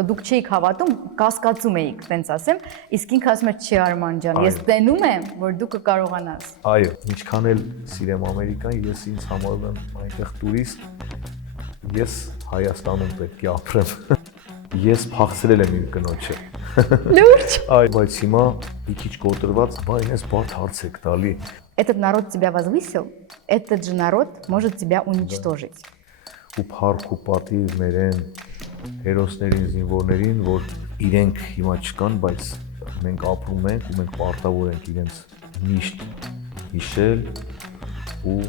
Դուք չէիք հավատում, կասկածում էիք, տենց ասեմ, իսկ ինքը ասում էր՝ «Չի Արման ջան, ես տենում եմ, որ դու կկարողանաս»։ Այո, ինչքան էլ սիրեմ Ամերիկան, ես ինձ համարում եմ այնտեղ տուրիստ, ես Հայաստանում պետք է ապրեմ։ Ես փախցրել եմ իմ կնոջը։ Լուրջ։ Այո, բայց հիմա մի քիչ կոտրված, բայց ինձ բարդ հարց եք տալի։ Этот народ тебя возвысил, этот же народ может тебя уничтожить։ Ու փառք ու պատիվ մերեն հերոսներին, զինվորներին, որ իրենք հիմա չկան, բայց մենք ապրում ենք ու մենք պարտավոր ենք իրենց միշտ հիշել ու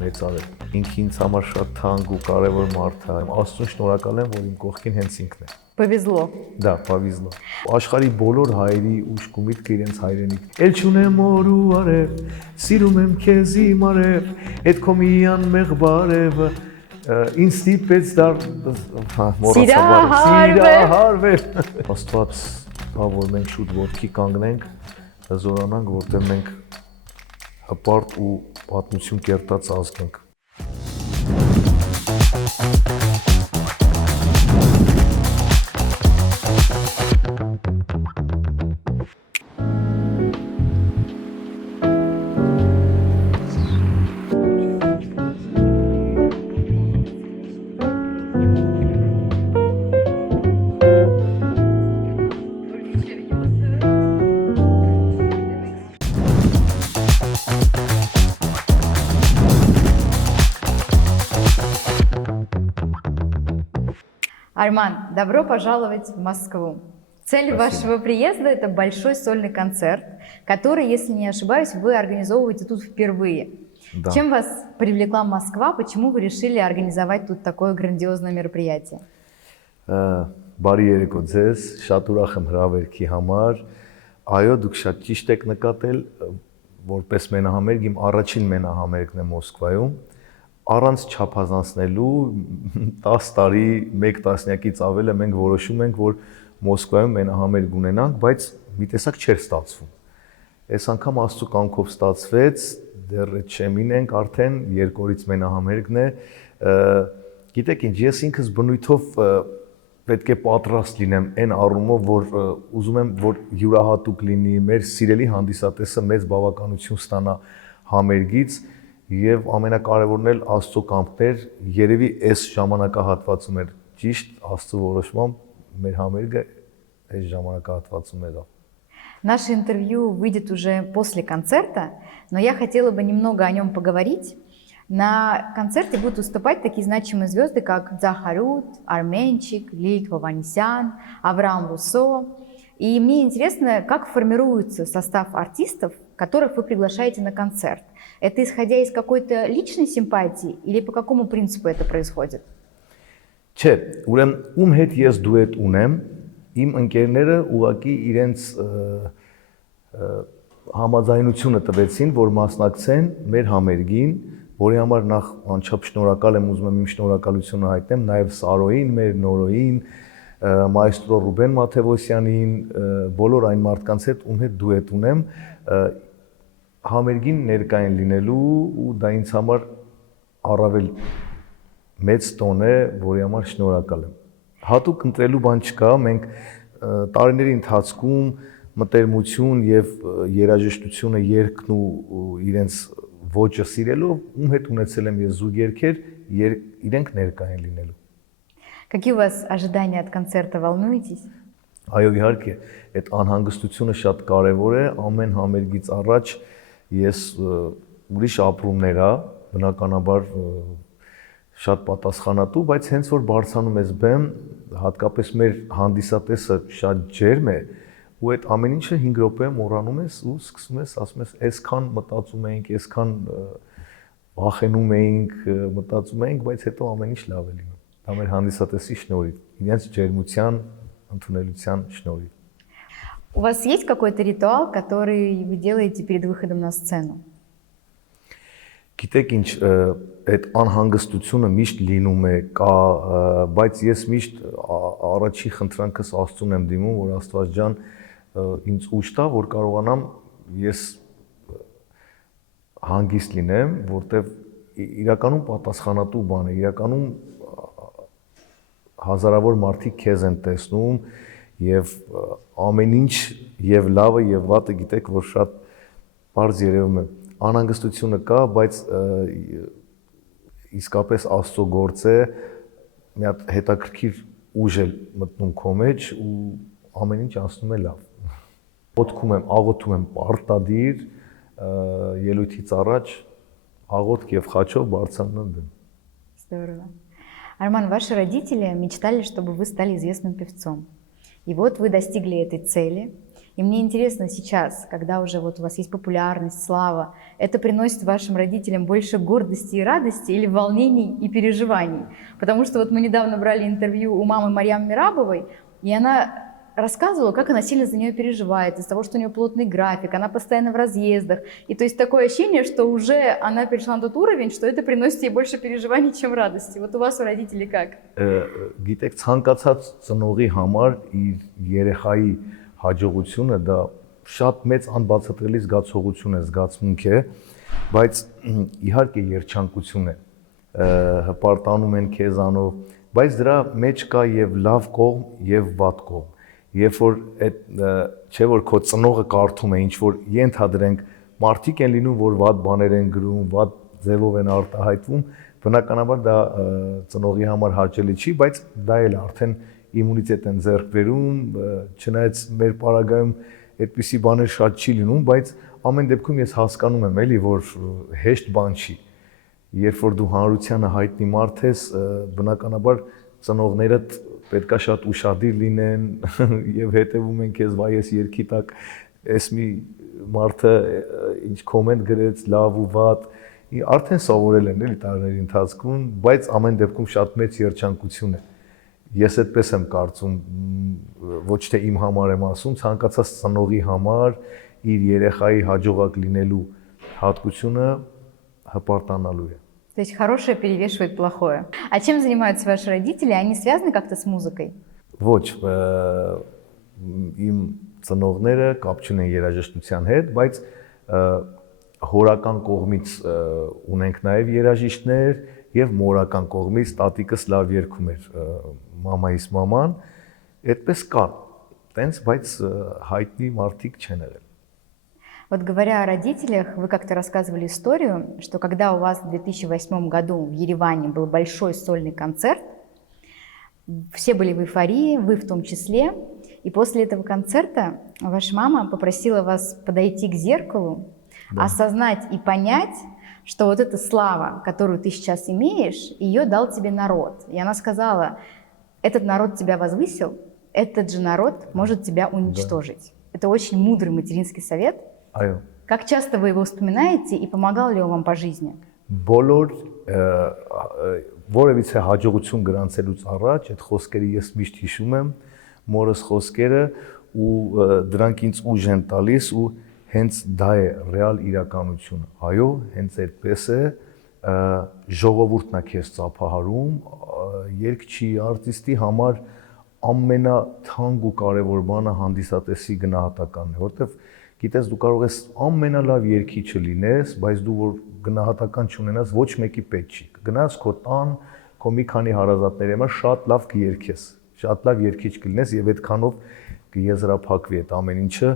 մեծարել։ Ինքը ինձ համար շատ թանկ ու կարևոր մարդ է։ Աստծուն շնորհակալ եմ, որ իմ կողքին հենց ինքն է։ Повезло։ Դա повезло։ Աշխարհի բոլոր հայերի ուշք ու միտքը իրենց հայրենիք։ Էլ չունեմ օր ու արև, սիրում եմ քեզ իմ արև, այդ քո միան մեղբարևը ինձ ստիպեց սիրահարվել։ Աստված տա, որ մենք շուտ ոտքի կանգնենք, զորանանք, որտեղ մենք հպարտ ու պատմություն կերտած ազգ ենք։ Арман, добро пожаловать в Москву. Цель вашего приезда – это большой сольный концерт, который, если не ошибаюсь, вы организовываете тут впервые. Да. Чем вас привлекла Москва? Почему вы решили организовать тут такое грандиозное мероприятие? Բարի երեկո ձեզ, շատ ուրախ եմ հրավերքի համար։ Այո, դուք շատ ճիշտ եք նկատել, որպես մենահամերգ իմ առաջին մենահամերգն է Մոսկվայում։ Առանց չափազանցնելու 10 տարի, 1 տասնյակից ավել է մենք որոշում ենք, որ Մոսկվայում մենահամերգ ունենանք, բայց մի տեսակ չէր ստացվում։ Այս անգամ Աստծո կամքով ստացվեց, դեռ չեմին ենք արդեն, 2 օրից մենահամերգն է։ Գիտեք ինչ, ես ինքս բնույթով պետք է պատրաստ լինեմ այն առումով, որ ուզում եմ, որ յուրահատուկ լինի, մեր սիրելի հանդիսատեսը մեծ բավականություն ստանա համերգից եւ ամենակարևորն էլ Աստծո կամքն էր, երևի այս ժամանակահատվածում էր ճիշտ Աստծո որոշմամբ մեր համերգը այս ժամանակահատվածում էր։ Наше интервью выйдет уже после концерта, но я хотела бы немного о нем поговорить. На концерте будут выступать такие значимые звезды, как Захарут, Арменчик, Лилит Хованесян, Авраам Руссо. И мне интересно, как формируется состав артистов, которых вы приглашаете на концерт. Это исходя из какой-то личной симпатии или по какому принципу это происходит? Չէ, ուրեմն ում հետ ես դուետ ունեմ, իմ ընկերները ուղղակի իրենց համաձայնությունը տվեցին, որ մասնակցեն մեր համերգին, որի համար նախ անչափ շնորհակալ եմ, ուզում եմ իմ շնորհակալությունը հայտնեմ նաև Սարոյին, մեր Նորոյին, մայստրո Ռուբեն Մաթևոսյանին, բոլոր այն մարդկանց հետ, ում հետ դուետ ունեմ, համերգին ներկային լինելու ու դա ինձ համար առավել մեծ տոն է, որի համար շնորհակալ եմ։ Հատուկ ընտրելու բան չկա, մենք տարիների ընթացքում մտերմություն եւ երաժշտությունը երգն ու իրենց ոճը սիրելով, ում հետ ունեցել եմ ես զուգ երգեր, իրենք ներկա են լինելու։ Какие у вас ожидания от концерта, волнуетесь? Այո, իհարկե, այդ անհանգստությունը շատ կարևոր է, ամեն համերգից առաջ ես ուրիշ ապրումներ ա, բնականաբար շատ պատասխանատու, բայց հենց որ բարձրանում ես բեմ, հատկապես մեր հանդիսատեսը շատ ջերմ է, ու այդ ամեն ինչը 5 րոպե մոռանում ես ու սկսում ես, ասում ես, այսքան մտածում էինք, այսքան վախենում էինք, մտածում էինք, բայց հետո ամեն ինչ լավ է լինում։ Դա մեր հանդիսատեսի շնորհիվ, իրենց ջերմության, ընդունելության շնորհիվ։ У вас есть какой-то ритуал, который вы делаете перед выходом на сцену? Գիտեք ինչ, այդ անհանգստությունը միշտ լինում է, կա, բայց ես միշտ առաջի խնդրանքս Աստծուն եմ դիմում, որ Աստված ջան ինձ ուժ տա, որ կարողանամ ես հանգիստ լինեմ, որտեվ իրականում պատասխանատու բան է, իրականում հազարավոր մարդիկ քեզ են տեսնում եւ ամեն ինչ եւ լավը եւ վատը գիտեք, որ շատ բարձ երևում է։ Անհանգստությունը կա, բայց իսկապես Աստծո գործ է, մի հատ հետաքրքիր ուժ է մտնում քո մեջ ու ամեն ինչ անցնում է լավ։ Աղոթում եմ պարտադիր ելույթից առաջ աղոթք եւ խաչով բարձրանում եմ։ Здорово. Арман, ваши родители мечтали, чтобы вы стали известным певцом. И вот вы достигли этой цели. И мне интересно сейчас, когда уже вот у вас есть популярность, слава, это приносит вашим родителям больше гордости и радости или волнений и переживаний? Потому что вот мы недавно брали интервью у мамы Марьям Мерабовой, и она рассказывала, как она сильно за нее переживает, из-за того, что у нее плотный график, она постоянно в разъездах. И то есть такое ощущение, что уже она перешла на тот уровень, что это приносит ей больше переживаний, чем радости. Вот у вас, у родителей, как? Գիտեք, ցանկացած ծնողի համար իր երեխայի հաջողությունը դա շատ մեծ անբացատրելի զգացողություն է, զգացմունք է, բայց իհարկե երջանկություն է, հպարտանում են քեզանով, բայց դրա մեջ կա եւ լավ կողմ եւ վատ կողմ։ Երբ որ այդ չէ որ քո ծնողը կարդում է ինչ որ ենթադրենք մարդիկ են լինում, որ վատ բաներ են գրում, վատ ձևով են արտահայտվում, բնականաբար դա ծնողի համար հաճելի չի, բայց դա էլ արդեն իմունիտետ են ձեռք բերում, չնայած մեր պարագայում այդպիսի բաներ շատ չի լինում, բայց ամեն դեպքում ես հասկանում եմ էլի, որ հեշտ բան չի։ Երբ որ դու հանրությանը հայտնի մարդ ես, բնականաբար ծնողներդ պետքա շատ ուշադիր լինեն եւ հետեւում են քեզ վայ ես երկի տակ էս մի մարդը ինչ կոմենտ գրեց լավ ու վատ արդեն սովորել են էլի տարիների ընթացքում բայց ամեն դեպքում շատ մեծ երջանկություն է ես այդպես եմ կարծում ոչ թե իմ համար եմ ասում ցանկացած ծնողի համար իր երեխայի հաջողակ լինելու հատկությունը հպարտանալու է То есть хорошее перевешивает плохое. А чем занимаются ваши родители? Они связаны как-то с музыкой? Ոչ, իմ ծնողները կապ չունեն երաժշտության հետ, բայց հորական կողմից ունենք նաև երաժիշտներ եւ մորական կողմից տատիկս լավ երգում էր մամայիս մաման, այդպես կա, տենց, բայց հայտնի մարդիկ չեն եղել։ Вот говоря о родителях, вы как-то рассказывали историю, что когда у вас в 2008 году в Ереване был большой сольный концерт, все были в эйфории, вы в том числе, и после этого концерта ваша мама попросила вас подойти к зеркалу, осознать и понять, что вот эта слава, которую ты сейчас имеешь, ее дал тебе народ. И она сказала, этот народ тебя возвысил, этот же народ может тебя уничтожить. Это очень мудрый материнский совет. Այո։ Как часто вы его вспоминаете и помогал ли он вам по жизни? Բոլոր որևիցե հաջողություն գրանցելուց առաջ այդ խոսքերը ես միշտ հիշում եմ, մորս խոսքերը ու դրանք ինձ ուժ են տալիս ու հենց դա է ռեալ իրականությունը։ Այո, հենց այդպես է ժողովուրդն է քեզ ծափահարում, երգչի, արտիստի համար ամենաթանկ ու կարևոր բանը հանդիսատեսի գնահատականն է, որտեղ Գիտես դու կարող ես ամենալավ երգիչը լինես, բայց դու որ գնահատական չունենաս, ոչ մեկի պետք չի։ Գնաս քո տան, քո մի քանի հարազատների հետ շատ լավ կերգես, շատ լավ երգիչ կլինես եւ այդքանով կեզրափակվի այդ ամեն ինչը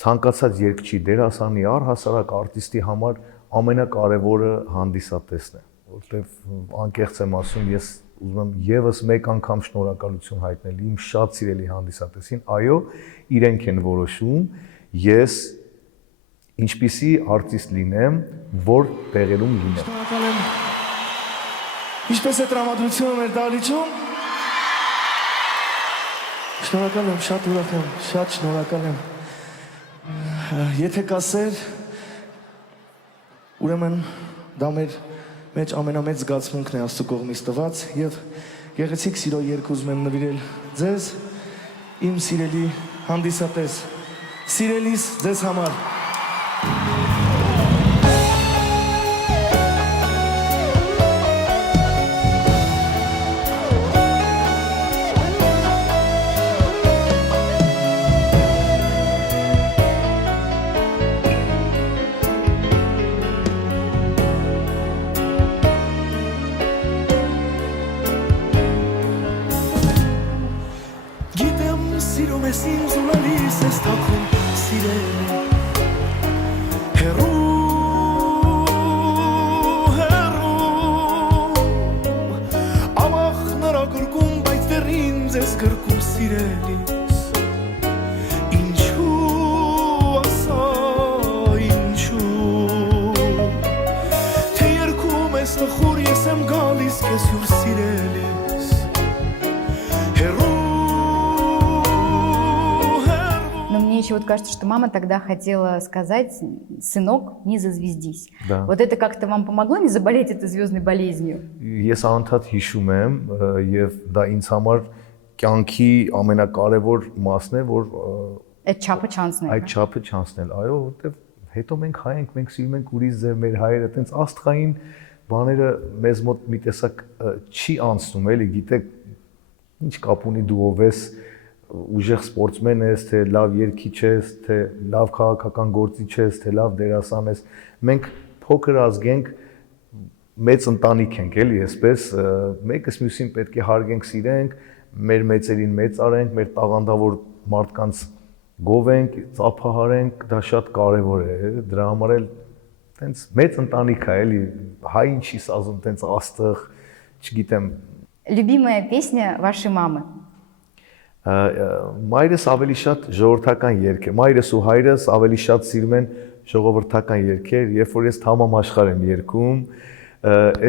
ցանկացած երգչի դերասանի առհասարակ արտիստի համար ամենակարևորը հանդիսատեսն է, որովհետեւ անկեղծ եմ ասում, ես ուզում եմ եւս մեկ անգամ շնորհակալություն հայտնել իմ շատ սիրելի հանդիսատեսին, այո, իրենք են որոշում Ես ինչպիսի արտիստ լինեմ, որ տեղերում լինեմ։ Շնորհակալ եմ։ Ինչպես է տրամադրությունը մեր դահլիճում։ Շնորհակալ եմ, շատ ուրախ եմ, շատ շնորհակալ եմ։ Եթե կասեր, ուրեմն դա մեր մեջ ամենամեծ զգացմունքն է Աստծո կողմից տված եւ գեղեցիկ սիրո երգ ուզում եմ նվիրել ձեզ, իմ սիրելի հանդիսատես Սիրելիս ձեզ համար Սիրում ես ինձ ու լալիս ես թաքուն սիրելի Հեռու Ավախ նրա գրկում բայց դեռ ինձ ես գրկում սիրելիս Ինչու ասա ինչու Թե երկում ես տխուր ես եմ գալիս կես յուր սիրելիս Но мне еще вот кажется, что мама тогда хотела сказать: сынок, не зазвездись. Да. Вот это как-то вам помогло не заболеть этой звездной болезнью? Ես անընդհատ հիշում եմ եւ դա ինձ համար կյանքի ամենակարևոր մասն է, որ Это չափը չանցնել։ այդ չափը չանցնել, այո, որովհետեւ հետո մենք հայ ենք, մենք սիրում ենք ուրիշ ձև մեր հայերը, այտենց աստղային բաները մեզ մոտ մի տեսակ չի անցնում, էլի, գիտեք, ինչ կապ ունի դու ով ես, ուժեղ սպորտսմեն ես, թե լավ երգիչ ես, թե լավ քաղաքական գործիչ ես, թե լավ դերասան ես, մենք փոքր ազգ ենք, մեծ ընտանիք ենք, էլի, այսպես, մեկս մյուսին պետք է հարգենք, սիրենք, մեր մեծերին մեծ արենք, մեր տաղանդավոր մարդկանց գովենք, ծափահարենք, դա շատ կարևոր է, դրա համար էլ տենց մեծ ընտանիք է, էլի, հայ ինչի ասում, տենց աստղ, չգիտեմ։ Любимая песня вашей мамы? Մայրս ավելի շատ ժողովրդական երգ է, մայրս ու հայրս ավելի շատ սիրում են ժողովրդական երգեր, երբ որ ես համամաշխար եմ երգում,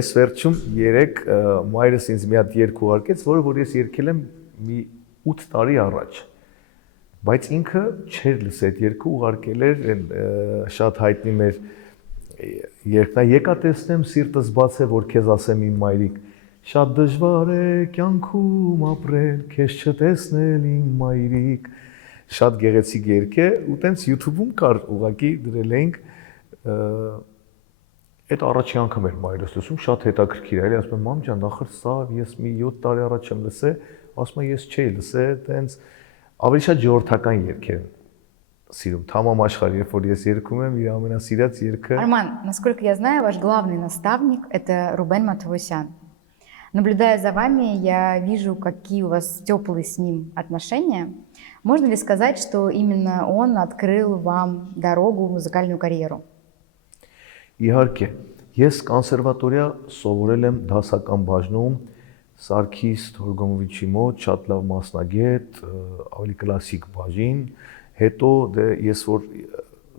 այս վերջում երեք մայրս ինձ մի հատ երգ ուղարկեց, որը որ ես երգել եմ մի 8 տարի առաջ, բայց ինքը չէր լսել այդ երգը, ուղարկել էր շատ հայտնի մեր երգն, եկա տեսնեմ սիրտս բաց է, որ քեզ ասեմ իմ մայրիկ, շատ դժվար է կյանքում ապրել, քեզ չտեսնել իմ մայրիկ, շատ գեղեցիկ երգ է, ու տենց YouTube-ում կար, ուղղակի դրել էինք, այդ առաջի անգամ էր մայրս լսում, շատ հետաքրքիր է, էլի ասում եմ, մամ ջան, ախր սա ես մի 7 տարի առաջ եմ լսել, ասում եմ, ես չէի լսել, տենց ավելի շատ ժողովրդական երգեր եմ սիրում, Թամամաշխար, երբ որ ես երգում եմ, իր ամենասիրած երգը։ Арман, насколько я знаю, ваш главный наставник – это Рубен Матавосян. Наблюдая за вами, я вижу, какие у вас теплые с ним отношения. Можно ли сказать, что именно он открыл вам дорогу в музыкальную карьеру? Իհարկե, ես կոնսերվատորիա սովորել եմ դասական բաժնում Սարգիս Թորգոմովիչի մոտ, շատ լավ մասնագետ, ավելի կլասիկ բաժին, հետո դե ես որ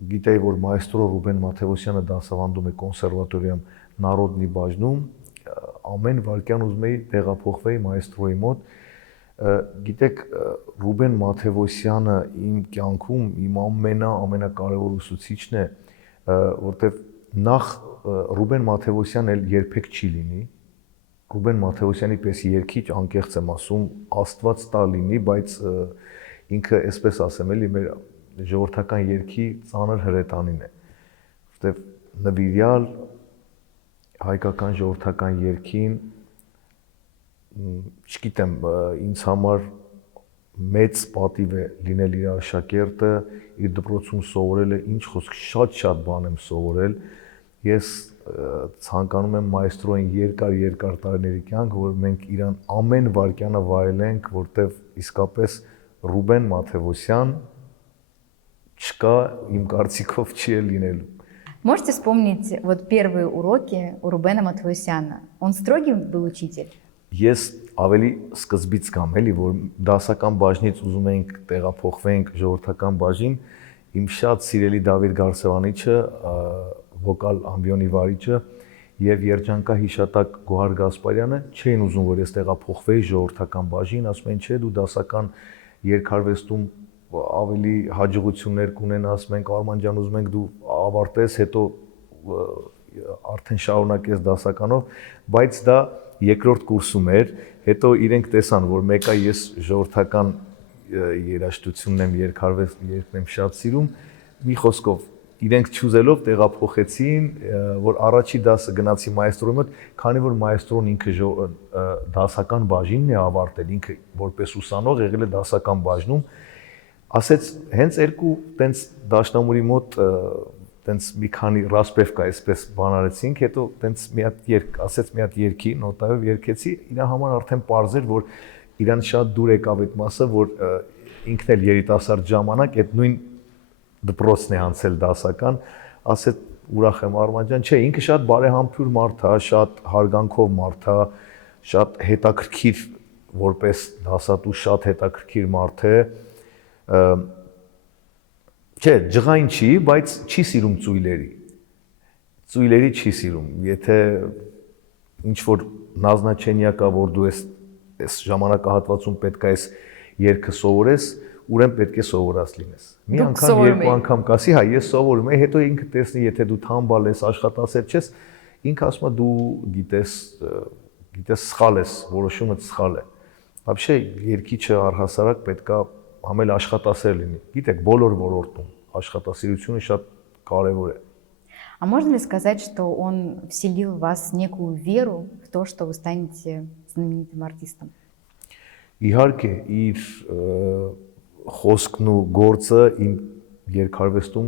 գիտեի, որ մայստրո Ռուբեն Մաթևոսյանը դասավանդում է կոնսերվատորիայում Նարոդնի բաժնում, ամեն վարքյան ուզում էի տեղափոխվեի մայստրոյի մոտ, գիտեք, Ռուբեն Մաթևոսյանը իմ կյանքում իմ ամենակարևոր ուսուցիչն է, որտեվ նախ Ռուբեն Մաթևոսյանն էլ երբեք չի լինի, Ռուբեն Մաթևոսյանի պես երգիչ անկեղծ եմ ասում, Աստված տա լինի, բայց ինքը, այսպես ասեմ, էլի մեր ժողովրդական երգի ծանր հրետանին է, որտեվ նվիրյալ հայկական ժողովրդական երգին, չգիտեմ, ինձ համար մեծ պատիվ է լինել իր աշակերտը, իր դպրոցում սովորել է, ինչ խոսք, շատ բան եմ սովորել, ես ցանկանում եմ մայստրոյին երկար տարիների կյանք, որ մենք իրան ամեն վարքյանը վայելենք, որտեվ իսկապես Ռուբեն Մաթևոսյան չկա, իմ կարծիքով չի լինելու։ Можете вспомнить вот первые уроки у Рубена Матавосяна? Он строгий был учитель? Ես ավելի սկզբից կամ էլի, որ դասական բաժնից ուզում ենք տեղափոխվենք ժողովրդական բաժին, իմ շատ սիրելի Դավիթ Գարսևանիչը, վոկալ ամբիոնի վարիչը եւ երջանկահիշատակ Գոհար Գասպարյանը չէին ուզում, որ ես տեղափոխվեի ժողովրդական բաժին, ասում են, չէ, դու դասական երկարվեստում ավելի հաջողություններ կունենաս, մենք Արման ջան ուզում ենք դու ավարտես, հետո արդեն շարունակես դասականով, բայց դա երկրորդ կուրսում էր, հետո իրենք տեսան, որ մեկը ես ժողովրդական երաժշտությունն եմ, երկրն եմ շատ սիրում, մի խոսքով իրենք չուզելով տեղափոխեցին, որ առաջի դասը գնացի մայստրոյի մոտ, քանի որ մայստրոն ինքը դասական բաժինն է ավարտել, ինքը որպես ուսանող եղել է դասական բաժնում, ասեց հենց երկու տենց դաշնամուրի մոտ տենց մի քանի ռասպևկա այսպես բանարեցինք, հետո տենց մի հատ երգ, ասեց մի հատ երգի նոտայով երգեցի, իր համար արդեն պարզ էր, որ իրան շատ դուր եկավ այդ մասը, որ ինքն էլ երիտասարդ ժամանակ այդ նույն դպրոցն է անցել դասական, ասեց ուրախ եմ Արման ջան, չէ, ինքը շատ բարեհամբույր մարդ է, շատ հարգանքով մարդ է, շատ հետաքրքիր որպես դասատու շատ հետաքրքիր մարդ է։ Չէ, ջղային չի, բայց չի սիրում ծույլերի։ Ծույլերի չի սիրում։ Եթե ինչ որ նազնաչենյա կա, որ դու այս ժամանակահատվածում պետք է այս երգը սովորես, ուրեմն պետք է սովորած լինես։ Մի անգամ, երկու անգամ կասի, հա, ես սովորում եմ, հետո ինքը տեսնի, եթե դու թամբալ ես, աշխատասեր չես, ինքը ասում է դու գիտես սխալ ես, որոշումը սխալ է։ Вообще երգիչը առհասարակ պետք է ամեն աշխատասեր լինի։ Գիտեք, բոլոր ոլորտում աշխատասիրությունը շատ կարևոր է։ А можно ли сказать, что он вселил в вас некую веру в то, что вы станете знаменитым артистом? Իհարկե, իր խոսքն ու գործը իմ երգարվեստում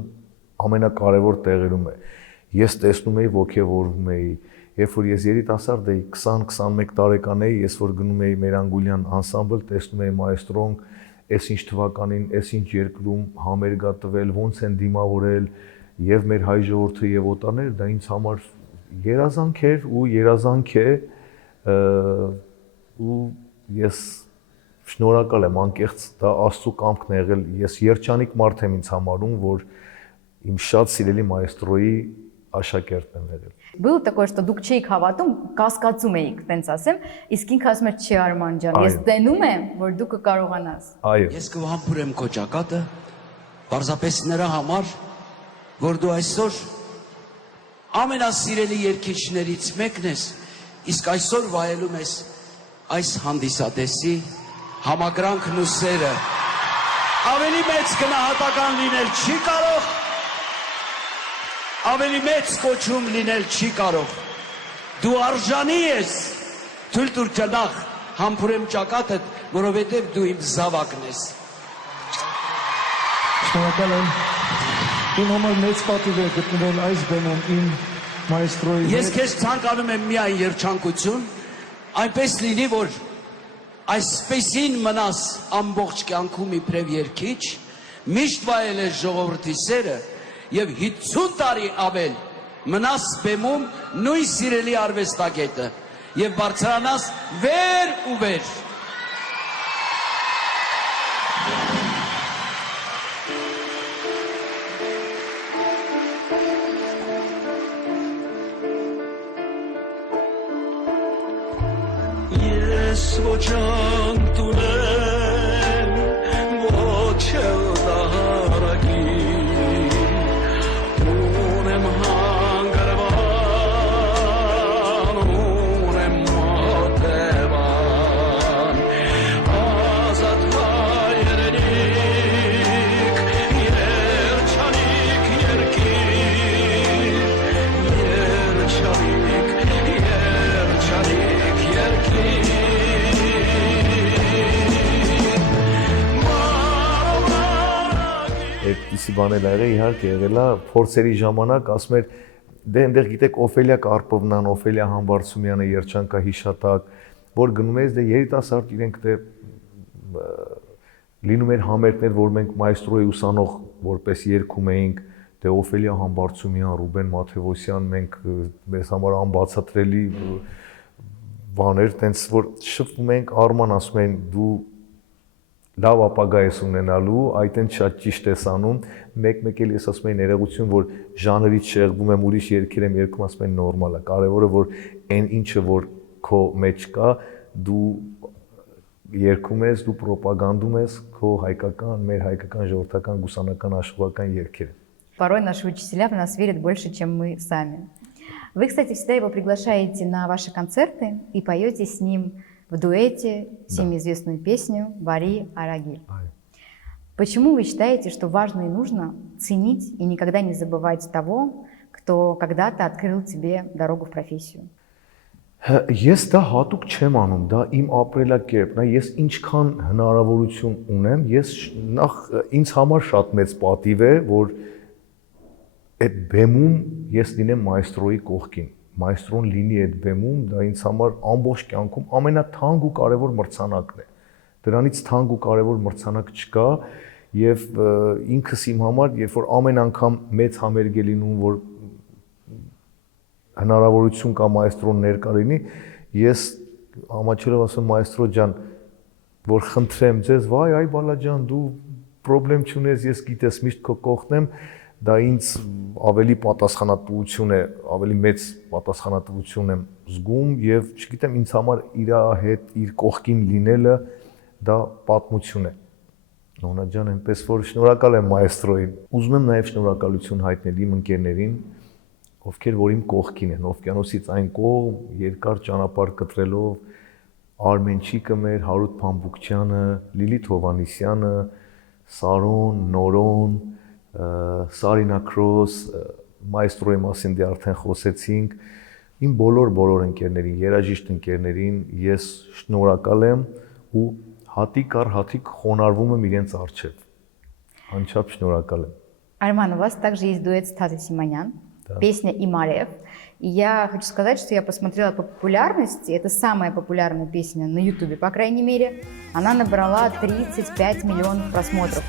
ամենակարևոր տեղերում է։ Ես տեսնում էի, ոգևորվում էի, երբ որ ես երիտասարդ էի, 20-21 տարեկան էի, ես որ գնում էի մեր Անգուլյան անսամբլ, տեսնում էի մայստրոն, այս ինչ թվականին, այս ինչ երկրում համերգ ա տվել, ոնց են դիմավորել, եւ մեր հայ ժողովուրդը եւ օտարները, դա ինձ համար երազանք էր ու երազանք է, ու ես շնորհակալ եմ անկեղծ, դա Աստծո կամքն է եղել, ես երջանիկ մարդ եմ ինձ համարում, որ իմ շատ սիրելի մայստրոյի աշակերտն եմ եղել։ Было такое, что դուք չէիք հավատում, կասկածում էիք, տենց ասեմ, իսկ ինքը ասում էր՝ «Չի Արման ջան, ես տենում եմ, որ դու կկարողանաս»։ Այո։ Ես կհամբուրեմ քո ճակատը, պարզապես նրա համար, որ դու այսօր ամենասիրելի երգիչներից մեկն ես, իսկ այսօր վայելում ես այս հանդիսատեսի համակրանքն ու սերը։ Ավելի մեծ գնահատական լինել չի կարող, ավելի մեծ կոչում լինել չի կարող։ Դու արժանի ես, թույլ տուր ճնախ, համբուրեմ ճակատդ, որովհետև դու իմ զավակն ես։ Շնորհակալ եմ։ Իմ համար մեծ պատիվ է գտնվել այս բեմում իմ մայստրոյի հետ։ Ես քեզ ցանկանում եմ միայն երջանկություն, այնպես լինի, որ այսպեսին մնաս ամբողջ կյանքում իբրև երգիչ, միշտ վայելես ժողովրդի սերը եւ 50 տարի ավել մնաս բեմում նույն սիրելի արվեստագետը եւ բարձրանաս վեր ու վեր։ Ես ոչ անտունեմ, ոչ էլ դահարակի, ունեմ հանգրվան, ունեմ մոտևան, ազատ հայրենիք, երջանիկ երկիր, երջանիկ երկիր։ Այդպիսի բաներ եղել, իհարկե եղել է փորձերի ժամանակ, ասում էր դե այնտեղ գիտեք Օֆելիա Կարպովնան, Օֆելիա Համբարձումյանը երջանկահիշատակ, որ գնում ես դե երիտասարդ իրենք դե լինում էր համերգներ, որ մենք մայստրոյի ուսանող որպես երգում էինք, դե Օֆելիա Համբարձումյան, Ռուբեն Մաթևոսյան, մենք մեզ համար անբացատրելի բաներ, տենց որ շփվում ենք, Արման ասում են դու լավ ապագա ես ունենալու, այդ են շատ ճիշտ ես անում, մեկ-մեկ էլ ես ասում եմ ներողություն, որ ժանրից շեղվում եմ, ուրիշ երգեր եմ երգում, ասում են նորմալ է, կարևորը որ այն ինչը որ քո մեջ կա, դու երգում ես, դու պրոպագանդում ես քո հայկական, մեր հայկական ժողովրդական գուսանական աշխուհական երգերը։ Порой наши учителя в нас верят больше, чем мы сами. Вы, кстати, всегда его приглашаете на ваши концерты и поете с ним в дуэте всем известную песню «Бари Арагиль». Почему вы считаете, что важно и нужно ценить и никогда не забывать того, кто когда-то открыл тебе дорогу в профессию? Ես դա հատուկ չեմ անում, դա իմ ապրելակերպն է, ես ինչքան հնարավորություն ունեմ, ես նախ ինձ համար շատ մեծ պատիվ է, որ այդ բեմում ես լինեմ մայստրոյի կողքին, մայստրոն լինի այդ բեմում, դա ինձ համար ամբողջ կյանքում ամենաթանկ ու կարևոր մրցանակն է։ Դրանից թանկ ու կարևոր մրցանակ չկա եւ ինքս իմ համար, երբ որ ամեն անգամ մեծ համերգ է լինում, որ հնարավորություն կա մայստրոն ներկա լինի, ես ամաչելով ասում մայստրո ջան, որ խնդրեմ ձեզ, վայ, այ բալա ջան, դու պրոբլեմ չունես, ես գիտես միշտ քո կողքն եմ, դա ինձ ավելի պատասխանատվություն է, ավելի մեծ պատասխանատվություն եմ զգում եւ չգիտեմ ինձ համար իր հետ իր կողքին լինելը դա պատմություն է։ Նոնա ջան, այնպես որ շնորհակալ եմ մայստրոին։ Ուզում եմ նաեւ շնորհակալություն հայտնել իմ ընկերներին, ովքեր որ իմ կողքին են, օվկիանոսից այն կողմ երկար ճանապարհ կտրելով Արմենչիկը մեր, Հարութ Փամբուկչյանը, Լիլիթ Հովանիսյանը, Սարոն, Նորոն, Սարինա Քրոս, մայստրոյի մասին դե արդեն խոսեցինք, իմ բոլոր ընկերներին, երաժիշտ ընկերներին ես շնորհակալ եմ ու հատիկ առ հատիկ խոնարհվում եմ իրենց առջև։ Անչափ շնորհակալ եմ։ Арман, у вас также есть дуэт с Татой Симонян, песня «Имарев». И я хочу сказать, что я посмотрела по популярности, это самая популярная песня на Ютубе, по крайней мере. Она набрала 35 миллионов просмотров.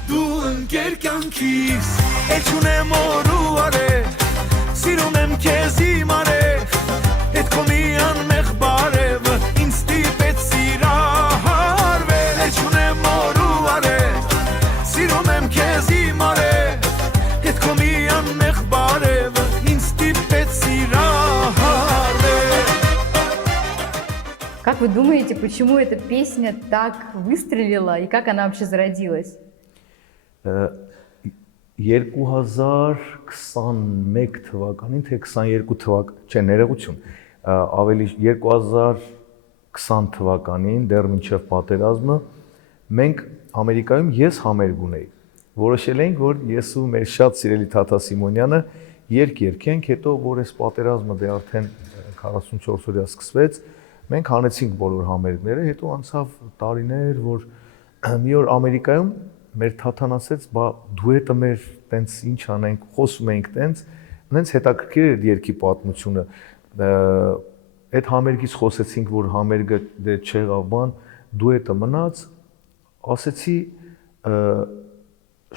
Как вы думаете, почему эта песня так выстрелила и как она вообще зародилась? 2021 թվականին, թե 22 թվական, չէ, ներողություն, ավելի 2020 թվականին, դեռ մինչև պատերազմը, մենք Ամերիկայում ես համերգ ունեի։ Որոշել էինք, որ ես ու մեր շատ սիրելի Թաթա Սիմոնյանը երկենք, հետո որ այս պատերազմը դե արդեն 44 օրյա սկսվեց, մենք հանեցինք բոլոր համերգները, հետո անցավ տարիներ, որ մի օր Ամերիկայում մեր Թաթան ասեց, բա դուետը մեր տենց ինչ անենք, խոսում էինք տենց, նենց հետաքրքիր էր երկի պատմությունը։ Այդ համերգից խոսեցինք, որ համերգը դե չեղավ բան, դուետը մնաց, ասեցի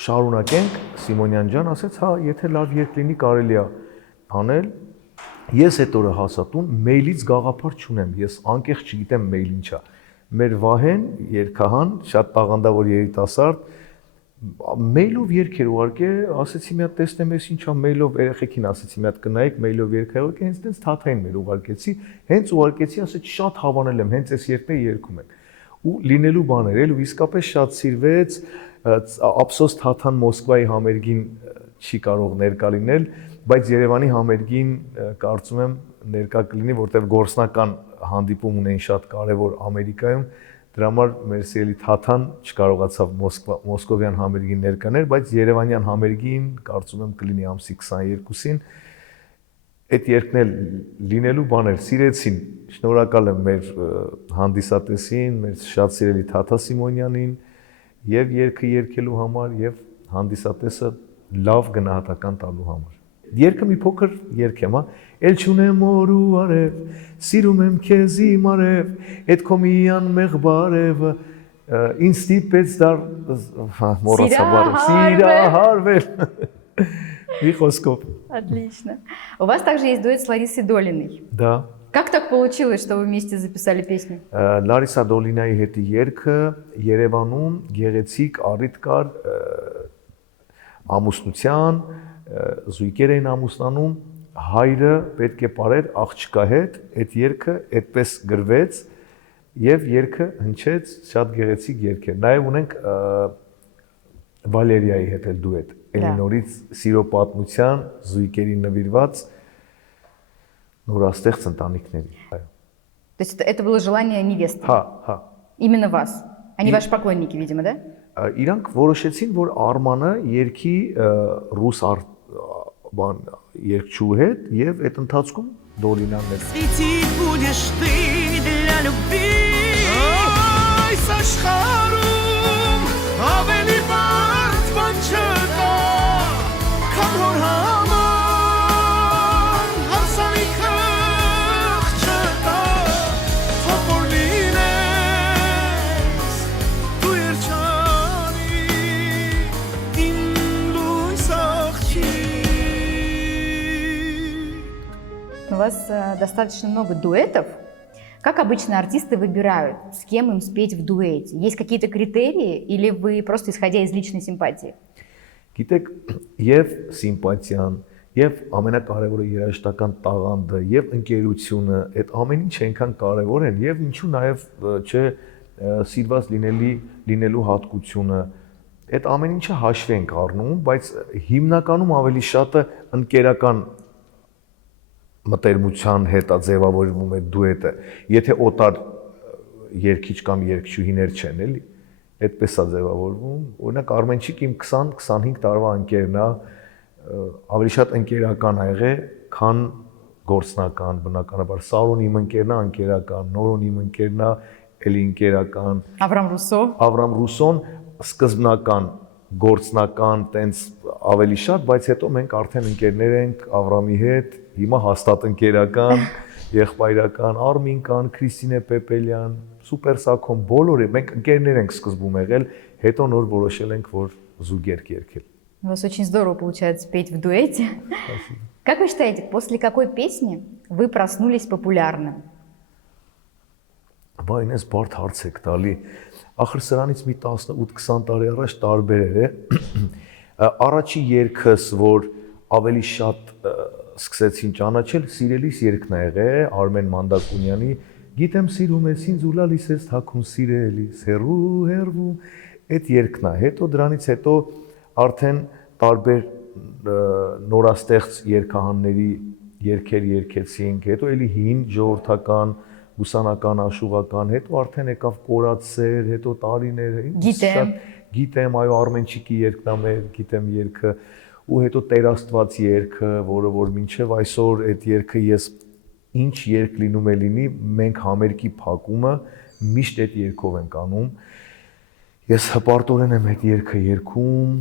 շարունակենք, Սիմոնյան ջան ասեց, հա, եթե լավ երգ լինի կարելի է անել։ Ես այդ օրը հասա տուն, մեյլից գաղափար չունեմ, ես անկեղծ չգիտեմ մեյլ ինչա։ Մեր Վահեն, երգահան, շատ տաղանդավոր երիտասարդ, մեյլով երգեր ուղարկե, ասեցի մի հատ տեսնեմ ես ինչա մեյլով երեխեքին ասեցի մի հատ կնայեք մեյլով երգեր, հենց տենց Թաթային մեր ուղարկեցի, հենց ուղարկեցի, ասեց շատ հավանել եմ, հենց այս երգները երգում են։ Ու լինելու բան էր, ու իսկապես շատ սիրվեց, ափսոս Թաթան Մոսկվայի համերգին չի կարող ներկա լինել, բայց Երևանի համերգին կարծում եմ ներկա կլինի, որտեղ գործնական հանդիպում ունեն շատ կարևոր Ամերիկայում, դրա համար մեր սիրելի Թաթան չկարողացավ մոսկովյան համերգին ներկաներ, բայց Երևանյան համերգին կարծում եմ կլինի ամսի 22-ին։ Այդ երգն էլ լինելու բան էր, սիրեցին, շնորհակալ եմ մեր հանդիսատեսին, մեր շատ սիրելի Թաթա Սիմոնյանին եւ երգը երգելու համար եւ հանդիսատեսը լավ գնահատական տալու համար։ Երգը մի փոքր երգ եմ, հա։ Էլ չունեմ օր ու արև, սիրում եմ քեզ իմ արև, այդ քո միան մեղբարևը, ինձ ստիպեց դար, մոռացա բառը, սիրահարվել։ Մի խոսքով։ Отлично. У вас также есть дуэт с Ларисой Долиной. Да. Как так получилось, что вы вместе записали песню? Լարիսա Դոլինայի հետ երգը Երևանում գեղեցիկ առիթ կար ամուսնության, զույգեր էին ամուսնանում, հայրը պետք է ապարեր աղջկա հետ, այդ երգը այդպես գրվեց եւ երգը հնչեց, շատ գեղեցիկ երգ է։ Նաեւ ունենք Վալերիայի հետ էլ դուետ, Էլինորից սիրո պատմության, զույգերի նվիրված նորաստեղծ ընտանիքների։ То есть это было желание невесты? Հա։ Именно вас? Они ваши поклонники, видимо, да? Իրանք որոշեցին, որ Արմանը երգի ռուս բան երգչու հետ եւ այդ ընթացքում Դոլինան էր։ Светить будешь ты для любви. Ой, со шхарум, ավելի բարդ բան չկա, քան որ համար հարսանիքը չկա, թող որ լինես вас достаточно много дуэтов. Как обычно артисты выбирают, с кем им спеть в дуэте? Есть какие-то критерии или вы просто исходя из личной симпатии? Գիտեք, եւ սիմպաթիան, եւ ամենակարևորը երաժշտական տաղանդը, եւ ընկերությունը, այդ ամեն ինչ այնքան կարևոր են եւ ինչու նաեւ չէ սիրված լինելու հատկությունը, այդ ամեն ինչը հաշվի ենք առնում, բայց հիմնականում ավելի շատը ընկերական մտերմության հետ է ձևավորվում այդ դուետը, եթե օտար երգիչ կամ երգչուհիներ չեն, էլի, այդպես է ձևավորվում։ Օրինակ Արմենչիկ իմ 20-25 տարվա ընկերն է, ավելի շատ ընկերական ա եղել, քան գործնական, բնականաբար։ Սարոն իմ ընկերն է, ընկերական, Նորոն իմ ընկերն է, էլի ընկերական։ Ավրամ Ռուսոն սկզբնական, գործնական, տենց ավելի շատ, բայց հետո մենք արդեն ընկերներ ենք Ավրամի հետ, հիմա հաստատ ընկերական, եղբայրական, Արմին կան, Քրիստինե Պեպելյան, Սուպեր Սակոն, բոլորը մենք ընկերներ ենք սկզբում եղել, հետո նոր որոշել ենք, որ զուգերգ երգել։ У вас очень здорово получается петь в дуэте. Спасибо. Как вы считаете, после какой песни вы проснулись популярным? Բայց ինձ բարդ հարց եք տալի։ Ախր սրանից մի 18-20 տարի առաջ տարբեր է։ Առաջի երգս, որ ավելի շատ սկսեցին ճանաչել, սիրելիս երգն է եղել Արմեն Մանդակունյանի Գիտեմ սիրում ես ինձ ու լալիս ես թաքուն սիրելիս, հերու հերվում, այդ երգն է։ Հետո դրանից հետո արդեն տարբեր նորաստեղծ երգահանների երգեր երգեցինք, հետո էլի հին ժողովրդական, ուսանական, աշուղական, հետո արդեն եկավ կորացեր, հետո տարիներ, գիտեմ, այո Արմենչիկի երգն է մեր, գիտեմ երգը, ու հետո Տերաստված երգը, որը որ մինչև այսօր այդ երգը ես ինչ երգ լինում է լինի, մենք համերգի փակումը միշտ այդ երգով ենք անում։ Ես հպարտորեն եմ այդ երգը երգում,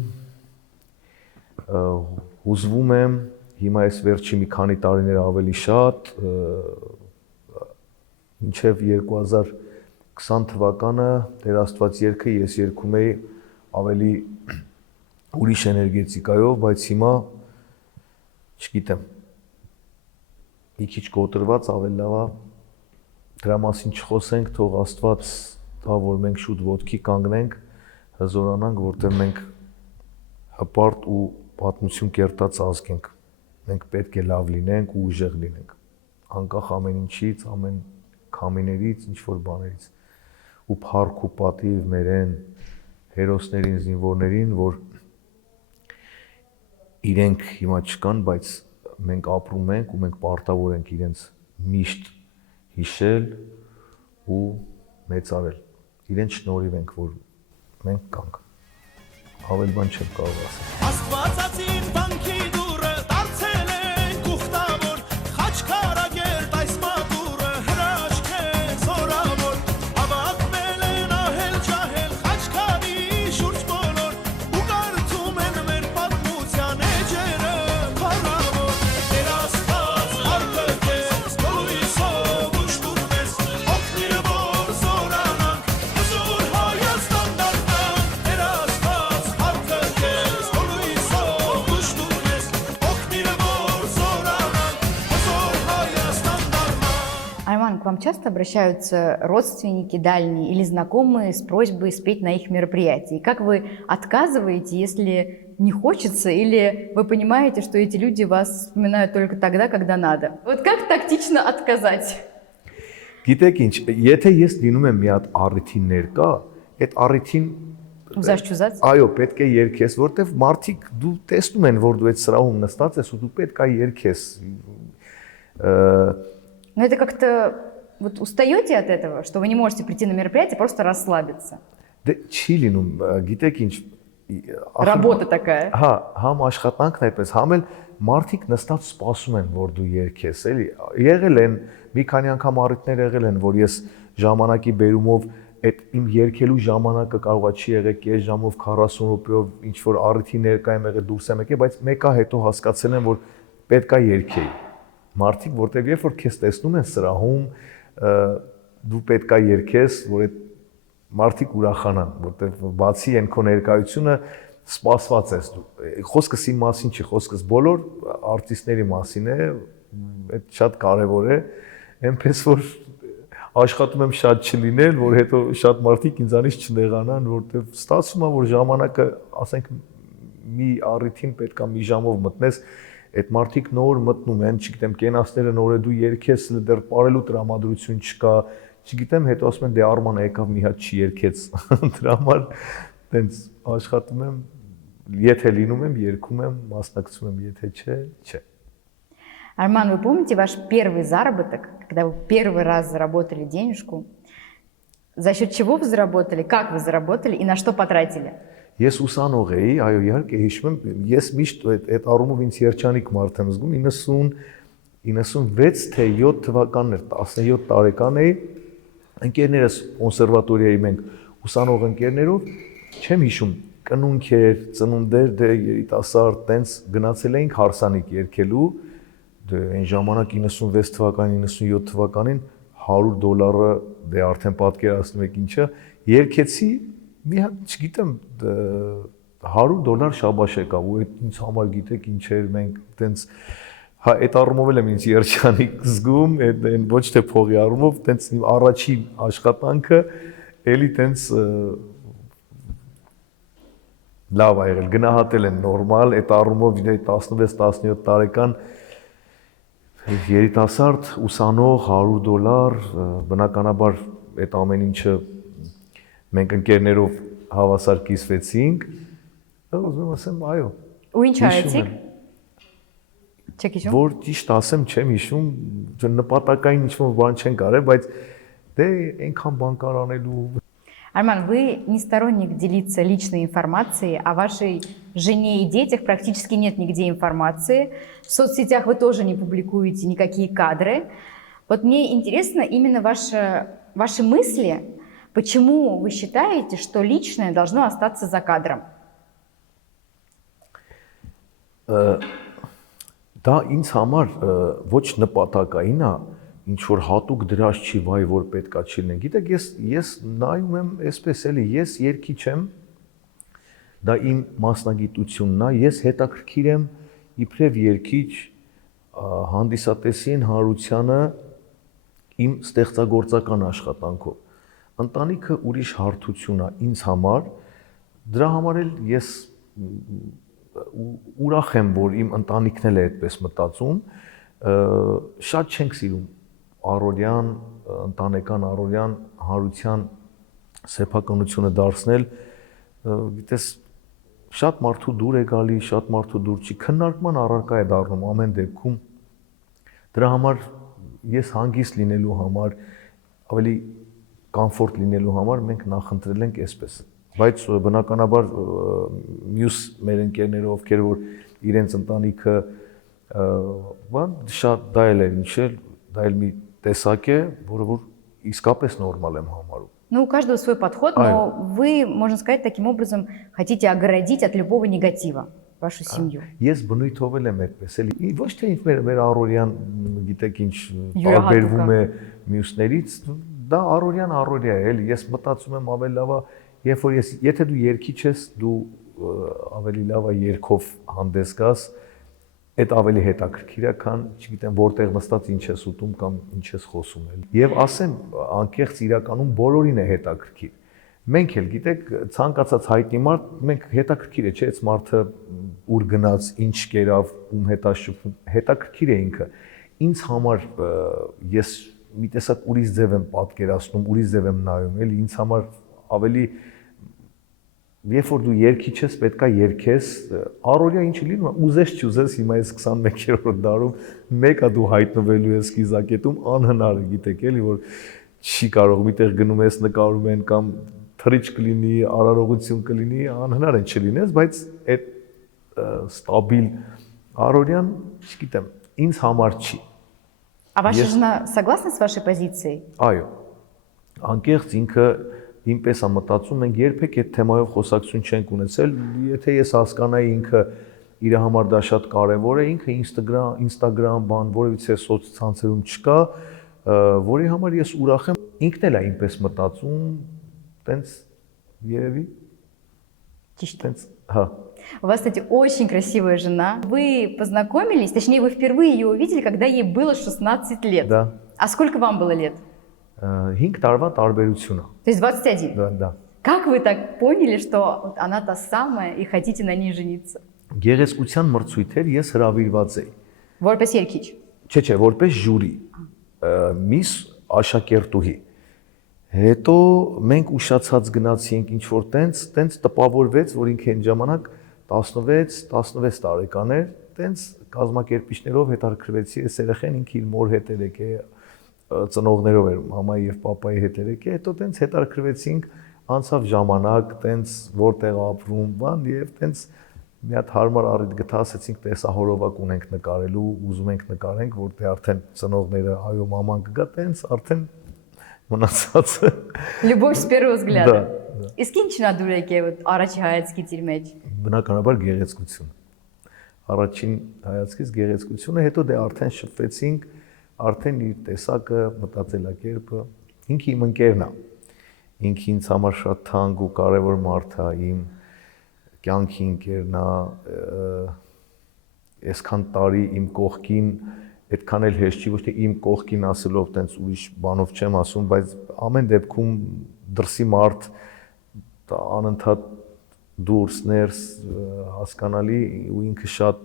հուզվում եմ, հիմա այս վերջի մի քանի տարիներ ավելի շատ, մինչև 2020 թվականը Տերաստված երգը ես երգում էի ավելի ուրիշ էներգետիկայով, բայց հիմա չգիտեմ մի քիչ կոտրված ավելի լավ է դրա մասին չխոսենք, թող Աստված տա, որ մենք շուտ ոտքի կանգնենք, հզորանանք, որտեղ մենք հպարտ ու պատմություն կերտած ազգ ենք։ Մենք պետք է լավ լինենք ու ուժեղ լինենք։ Անկախ ամեն ինչից, ամեն քամիներից, ինչ որ բաներից։ Ու փառք ու պատիվ մերեն հերոսներին, զինվորներին, որ իրենք հիմա չկան, բայց մենք ապրում ենք ու մենք պարտավոր ենք իրենց միշտ հիշել ու մեծարել։ Իրենց շնորհիվ ենք, որ մենք կանք։ Ավել բան չեմ կարող ասել։ Աստվածածին վանքի դուրը դարձել ենք ուխտավոր, խաչքարագերտ այս մատուրը հրաշք է զորավոր, հավաքվել են ահել ջահել խաչքարի շուրջ բոլոր, ու կարծում են մեր պատմության էջերը փառավոր, Տեր Աստված հարկը քեզ գույսով ուշտում ես, օգնիր որ զորանանք, հզոր Հայաստան դառնանք, Տեր Աստված հարկը քեզ գույսով ուշտում ես, օգնիր որ զորանանք, հզոր Հայաստան դառնանք։ Арман, к вам часто обращаются родственники дальние или знакомые с просьбой спеть на их мероприятии? Как вы отказываете, если не хочется, или вы понимаете, что эти люди вас вспоминают только тогда, когда надо? Вот как тактично отказать? Գիտեք ինչ, եթե ես լինում եմ մի հատ առիթին ներկա, այդ առիթին Զաշչուզած? այո, պետք է երգես, որտեվ մարդիկ դու տեսնում են, որ դու այդ սրահում նստած ես ու դու պետք է երգես։ Но это как-то... Вот устаете от этого, что вы не можете прийти на мероприятие, просто расслабиться? Դե չի լինում, գիտեք ինչ, Работа такая. Հա, համ աշխատանքն այդպես, համ էլ մարդիկ նստած սպասում են, որ դու երգես, էլի։ Եղել են մի քանի անգամ առիթներ եղել են, որ ես ժամանակի բերումով այդ իմ երգելու ժամանակը կարողա չի եղել կես ժամով 40 րոպեով ինչ որ առիթի ներկա եմ եղել դուրս եմ եկել, բայց մեկը հետո հասկացել եմ, որ պետքա երգեի։ Մարդիկ, որտեղ երբ որ քեզ տեսնում են սրահում, դու պետքա երգես, որ այդ մարդիկ ուրախանան, որտեղ բացի այն քո ներկայությունը սպասված ես դու։ Խոսքս իմ մասին չի, խոսքս բոլոր արտիստների մասին է, այդ շատ կարևոր է, այնպես որ աշխատում եմ շատ չլինել, որ հետո շատ մարդիկ ինձանից չնեղանան, որտեվ ստացվում է, որ ժամանակը, ասենք, մի առիթին պետքա մի ժամով մտնես, այդ մարդիկ նոր մտնում են, չգիտեմ, կենասները նոր է դու երգես, դեռ ապարելու տրամադրություն չկա, չգիտեմ, հետո ասում են դե Արմանը եկավ մի հատ չի երգեց, դրա համար տենց աշխատում եմ, եթե լինում եմ, երգում եմ, մասնակցում եմ, եթե չէ, չէ։ Арман, вы помните ваш первый заработок, когда вы первый раз заработали денежку? За счет чего вы заработали, как вы заработали и на что потратили? Ես ուսանող էի, այո, իհարկե հիշում եմ, ես միշտ այդ առումով ինձ երջանիկ մարդ եմ զգում, 96 թե 7 թվականներ, 17 տարեկան էի, ընկերներս կոնսերվատորիայի մենք ուսանող ընկերներով, չեմ հիշում, կնունք էր, ծնունդեր, դե երիտասարդ, տենց գնացել էինք հարսանիք երգելու, դե այն ժամանակ 96 թվականին, 97 թվականին $100 դե արդեն պատկերացնում եք ինչա, երգեցի մի հատ, չգիտեմ, $100 շաբաշ եկավ, ու այդ ինձ համար գիտեք ինչ էր, մենք տենց, հա, այդ առումով էլ եմ ինձ երջանիկ զգում, այն ոչ թե փողի առումով, տենց իմ առաջին աշխատանքը էլի տենց լավ ա եղել, գնահատել են նորմալ, այդ առումով 16-17 տարեկան երիտասարդ, ուսանող, $100, բնականաբար այդ ամեն ինչը մենք ընկերներով հավասար կիսվեցինք, ուզում եմ ասեմ, այո։ Ու ինչ արեցիք։ Չեք հիշում։ Որ ճիշտ ասեմ, չեմ հիշում, նպատակային ինչ-որ բան չենք արել, բայց դե այնքան բան կար անելու։ Арман, вы не сторонник делиться личной информацией, о вашей жене и детях практически нет нигде информации. В соцсетях вы тоже не публикуете никакие кадры. Вот мне интересно именно ваши мысли. Почему вы считаете, что личное должно остаться за кадром? Դա ինձ համար ոչ նպատակային է, ինչ որ հատուկ դրած չի, վայ որ պետքա չլինեն։ Գիտեք, ես նայում եմ այսպես էլի, ես երգիչ եմ, դա իմ մասնագիտությունն է, ես հետաքրքիր եմ իբրև երգիչ հանդիսատեսին հանրությանը իմ ստեղծագործական աշխատանքով։ Ընտանիքը ուրիշ հարթություն է ինձ համար, դրա համար էլ ես ուրախ եմ, որ իմ ընտանիքն էլ է այդպես մտածում, շատ չենք սիրում առօրյան, ընտանեկան առօրյան հանրության սեփականությունը դարձնել, գիտես, շատ մարդու դուր է գալի, շատ մարդու դուր չի, քննարկման առարկա է դառնում ամեն դեպքում, դրա համար ես հանգիստ լինելու համար, ավելի կոմֆորտ լինելու համար մենք նախընտրել ենք այսպես, բայց բնականաբար մյուս մեր ընկերները, ովքեր որ իրենց ընտանիքը շատ դա էլ է ինչել, դա էլ մի տեսակ է, որը որ իսկապես նորմալ եմ համարում։ Ну, у каждого свой подход, но вы, можно сказать, таким образом хотите оградить от любого негатива вашу семью. Ես բնույթով եմ այդպես, էլի ոչ թե մեր առօրյան, գիտեք ինչ, տարբերվում է մյուսներից, դա առօրյան առօրյա է, էլի ես մտածում եմ ավելի լավ է, երբ որ եթե դու երգիչ ես, դու ավելի լավ է երգով հանդես գաս, այդ ավելի հետաքրքիր է, քան, չգիտեմ, որտեղ նստած ինչ ես ուտում կամ ինչ ես խոսում էլ։ Եվ ասեմ, անկեղծ իրականում բոլորին է հետաքրքիր։ Մենք էլ գիտեք, ցանկացած հայտնի մարդ, մենք հետաքրքիր է, չէ՞, այս մարդը ուր գնաց, ինչ կերավ, ում հետ աշփվում, հետաքրքիր է ինքը։ Ինձ համար ես մի տեսակ ուրիշ ձև եմ պատկերացնում, ուրիշ ձև եմ նայում, էլի ինձ համար ավելի երբ որ դու երգիչ ես, պետքա երգես, առօրյա ինչը լինում է, ուզես չուզես, հիմա ես 21-րդ դարում մեկը դու հայտնվելու ես կիզակետում, անհնար է, գիտեք էլի, որ չի կարող, միտեղ գնում ես, նկարում են կամ թրիչ կլինի, արարողություն կլինի, անհնար է չլինես, բայց այդ ստաբիլ առօրյան, չգիտեմ, ինձ համար չի։ А ваша жена согласна с вашей позицией? Այո, անկեղծ ինքը Ինպես է մտածում, մենք երբեք այդ թեմայով խոսակցություն չենք ունեցել, եթե ես հասկանայի ինքը իր համար դա շատ կարևոր է, ինքը Instagram բան, որևիցե սոցցանցերում չկա, որի համար ես ուրախ եմ, ինքն էլ է ինպես մտածում, տենց երևի։ Ճիշտ։ Տենց, հա, У вас, кстати, очень красивая жена. Вы познакомились, точнее, вы впервые ее увидели, когда ей было 16 лет. դա А сколько вам было лет? 5 տարվա տարբերություն է։ То есть 21. Դա։ Как вы так поняли, что вот она та самая и хотите на ней жениться? Գեղեցկության մրցույթեր ես հրավիրված էի։ Որպես երգիչ։ Չէ, որպես ժյուրի, միս աշակերտուհի։ Հետո մենք ուշացած գնացինք ինչ որ տենց տպավորվեց, որ ինքը այն ժամանակ 16 տարեկան էր, տենց կազմակերպիչներով հետաքրքրվեցի, այս երեխեն ինքը իր մոր հետ էր եկել, ծնողներով էր, մամայի եւ պապայի հետ էր եկել, հետո տենց հետաքրքրվեցինք, անցավ ժամանակ, տենց որտեղ ապրում, բան եւ տենց մի հատ հարմար առիթ գտա, ասեցինք տեսահորովակ ունենք նկարելու, ուզում ենք նկարենք, որտեղ արդեն ծնողները այո մաման կգա, տենց արդեն մնացածը Любовь с первого взгляда. Да. Իսկ ինչն է դուր եկել вот առաջի հայացքից իր մեջ։ բնականաբար գեղեցկություն։ Առաջին հայացքից գեղեցկությունը, հետո դե արդեն շփվեցինք, արդեն իր տեսակը, մտածելակերպը, ինքը իմ ընկերն է։ Ինքը ինձ համար շատ թանկ ու կարևոր մարդ է, իմ կյանքի ընկերն է, այսքան տարի իմ կողքին, այդքան էլ հեշտ չի, ոչ թե իմ կողքին ասելով տենց ուրիշ բանով չեմ ասում, բայց ամեն դեպքում դրսի մարդ անընդհատ դուրս ներս հասկանալի ու ինքը շատ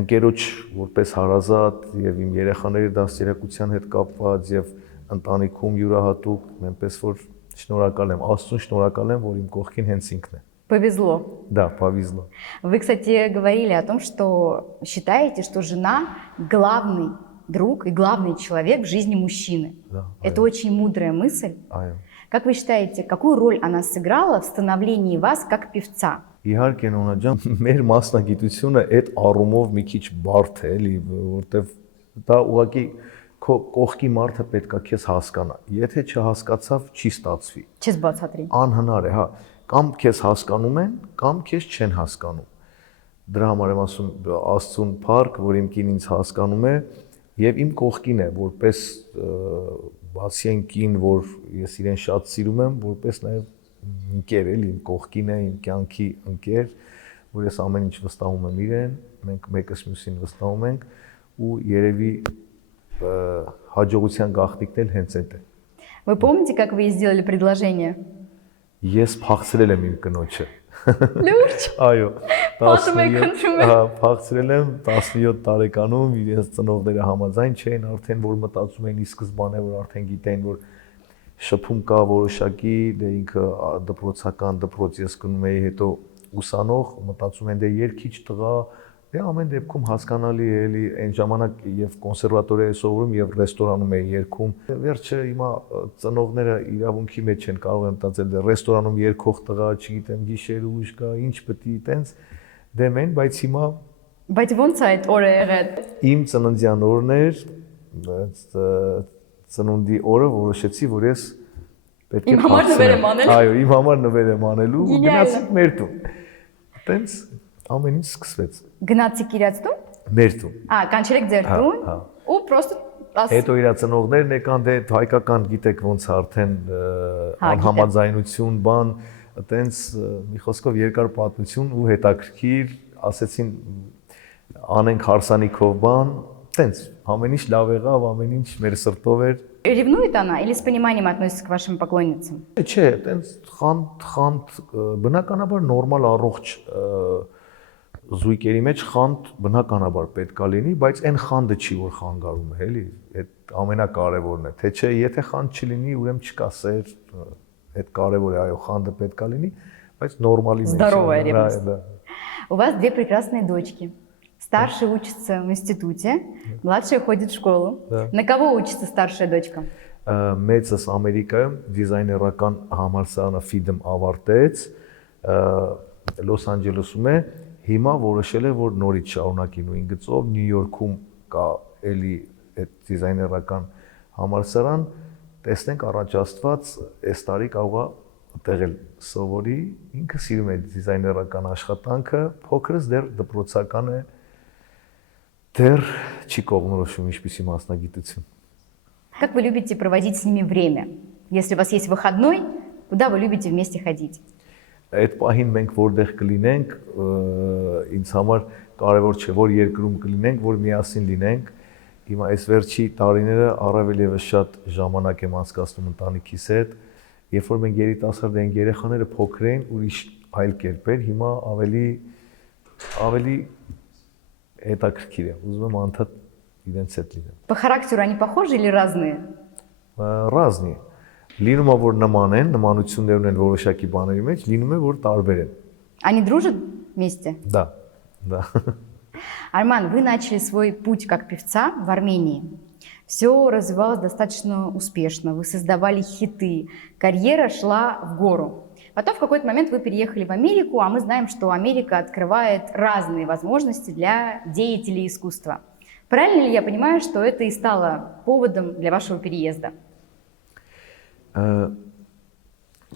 ընկերոջ որպես հարազատ եւ իմ երեխաների դաստիարակության հետ կապված եւ ընտանիքում յուրահատուկ, այնպես որ շնորհակալ եմ, Աստծուն շնորհակալ եմ, որ իմ կողքին հենց ինքն է։ Повезло. Да, повезло. Вы, кстати, говорили о том, что считаете, что жена главный друг и главный человек в жизни мужчины. Да, Это очень мудрая мысль. Այո։ Как вы считаете, какую роль она сыграла в становлении вас как певца? Իհարկե նոնա ջան, մեր մասնագիտությունը այդ առումով մի քիչ բարդ է, էլի, որտեվ դա ուղղակի քո կողքի մարդը պետքա քեզ հասկանա։ Եթե չհասկացավ, չի ստացվի։ Չես բացատրի։ Անհնար է, հա, կամ քեզ հասկանում են, կամ քեզ չեն հասկանում։ Դրա համար եմ ասում Աստծուն փառք, որ իմ կին ինձ հասկանում է եւ իմ կողքին է, որպես բացի այն կին, որ ես իրեն շատ սիրում եմ, որպես նաեւ ընկեր էլի, իմ կողքին է, իմ կյանքի ընկեր, որ ես ամեն ինչ վստահում եմ իրեն, մենք մեկս մյուսին վստահում ենք ու երևի հաջողության գաղտնիքն էլ հենց այդ է։ Вы помните, как вы ей сделали предложение? Ես փախցրել եմ իմ կնոջը։ Լուրջ։ Այո, Պատում եք, խնդրում եմ։ հա, փախցրել եմ 17 տարեկանում, իրենց ծնողները համաձայն չէին, արդեն որ մտածում էին ի սկզբանե, որ արդեն գիտեն, որ շփում կա որոշակի, դե ինքը դպրոցական դպրոց ես գնում էի, հետո ուսանող, մտածում են դե երգիչ տղա, դե ամեն դեպքում հասկանալի է, էլի այն ժամանակ եւ կոնսերվատորիայի սովորում եւ ռեստորանում էի երգում։ Վերջը հիմա ծնողները իրավունքի մեջ են կարող են մտածել, դե ռեստորանում երգող տղա, չգիտեմ, գիշեր ուշ կա, ինչ պետք է տենց դեմ են, բայց հիմա Բայց ոնց է այդ օրը եղել։ իմ ծննդյան օրն էր, ծնունդի օրը որոշեցի, որ ես պետք է Իմ համար նվեր եմ անելու։ Այո, իմ համար նվեր եմ անելու ու Գենիալ է։ գնացինք մեր տուն։ Տենց ամեն ինչ սկսվեց։ Գնացիք իրաց տուն։ Մեր տուն։ Կանչել եք ձեր Հա, տուն հա։ ու պրոստը Հետո իր ծնողներն եկան, դե հայկական գիտեք ոնց է արդեն անհամաձայնություն, բան, այտենց մի խոսքով երկար պատմություն ու հետաքրքիր, ասեցին անենք հարսանիքով բան, այտենց ամեն ինչ լավ եղավ, ամեն ինչ մեր սրտով էր։ Ревнует она или с пониманием относится к вашим поклонницам? Չէ, այտենց խանդ բնականաբար նորմալ առողջ զույգերի մեջ խանդ բնականաբար պետք է լինի, բայց այն խանդը չի որ խանգարում է, էլի, այդ ամենակարևորն է, թե չէ, եթե խանդ չլինի, ուրեմն չկա սեր, այդ կարևոր է, այո, խանդը պետք է լինի, բայց նորմալի մեջ։ Здоровая ревность. Да. У вас две прекрасные дочки. Старшая учится в институте, младшая ходит в школу. Да. На кого учится старшая дочка? Մեծս Ամերիկայում դիզայներական համալսարանը FIDM ավարտեց, Լոս Անջելեսում է, հիմա որոշել է, որ նորից շարունակի նույն գծով, Նյու Յորքում կա էլի այդ դիզայներական համալսարան, տեսնենք առաջ Աստված այս տարի կարող է տեղել սովորի, ինքը սիրում է դիզայներական աշխատանքը, փոքրս դեռ դպրոցական է, դեռ չի կողմնորոշում ինչպիսի մասնագիտություն։ Как вы любите проводить с ними время? Если у вас есть выходной, куда вы любите вместе ходить? այդ պահին մենք որտեղ կլինենք, ինձ համար կարևոր չէ, որ երկրում կլինենք, որ միասին լինենք։ Հիմա այս վերջի տարիները առավել եւս շատ ժամանակ եմ անցկացնում ընտանիքիս հետ, երբ որ մենք երիտասարդ էինք, երեխաները փոքր էին, ուրիշ այլ կերպ էր, հիմա ավելի հետաքրքիր է, ուզում եմ անդադ իրենց հետ լինեմ։ По характеру они похожи или разные? Ռազմի։ Լինում է, որ նման են, նմանություններ ունեն որոշակի բաների մեջ, լինում է, որ տարբեր են։ Они дружат вместе? Да, да. Арман, вы начали свой путь как певца в Армении. Все развивалось достаточно успешно, вы создавали хиты, карьера шла в гору. Потом в какой-то момент вы переехали в Америку, а мы знаем, что Америка открывает разные возможности для деятелей искусства. Правильно ли я понимаю, что это и стало поводом для вашего переезда?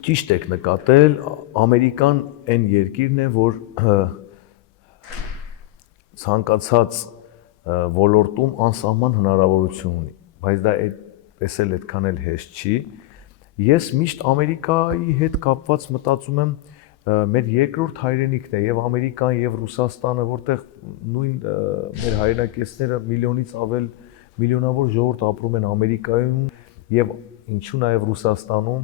Ճիշտ եք նկատել, Ամերիկան այն երկիրն է, որ ցանկացած ոլորտում անսահման հնարավորություն ունի, բայց դա այդպես էլ այդքան էլ հեշտ չի։ Ես միշտ Ամերիկայի հետ կապված մտածում եմ մեր երկրորդ հայրենիքն է եւ Ամերիկան եւ Ռուսաստանը, որտեղ նույն մեր հայրենակիցները միլիոնից ավել միլիոնավոր ժողովուրդ ապրում են Ամերիկայում եւ ինչու նաեւ Ռուսաստանում։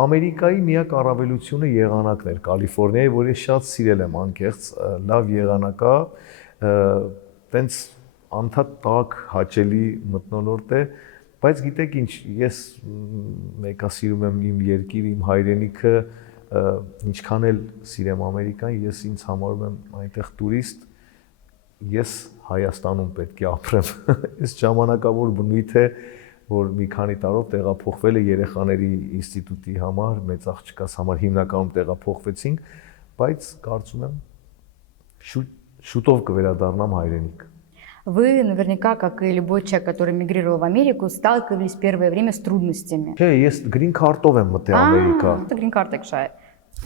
Ամերիկայի միակ առավելությունը եղանակն էր Կալիֆոռնիայի, որ ես շատ սիրել եմ անկեղծ, լավ եղանակ է, տենց անդադ տաք հաճելի մթնոլորտ է, բայց գիտեք ինչ, ես մեկա սիրում եմ իմ երկիրը, իմ հայրենիքը, ինչքան էլ սիրեմ Ամերիկան, ես ինձ համարում եմ այնտեղ տուրիստ, ես Հայաստանում պետք է ապրեմ։ Այս ժամանակավոր բնույթ է, որ մի քանի տարով տեղափոխվել է երեխաների ինստիտուտի համար, մեծ աղջկաս համար հիմնականում տեղափոխվեցինք, բայց կարծում եմ շուտով կվերադառնամ հայրենիք։ Вы наверняка, как и любой человек, который мигрировал в Америку, сталкивались первое время с трудностями. Չէ, ես green card-ով եմ մտել Ամերիկա։ Это green-card եք շահել։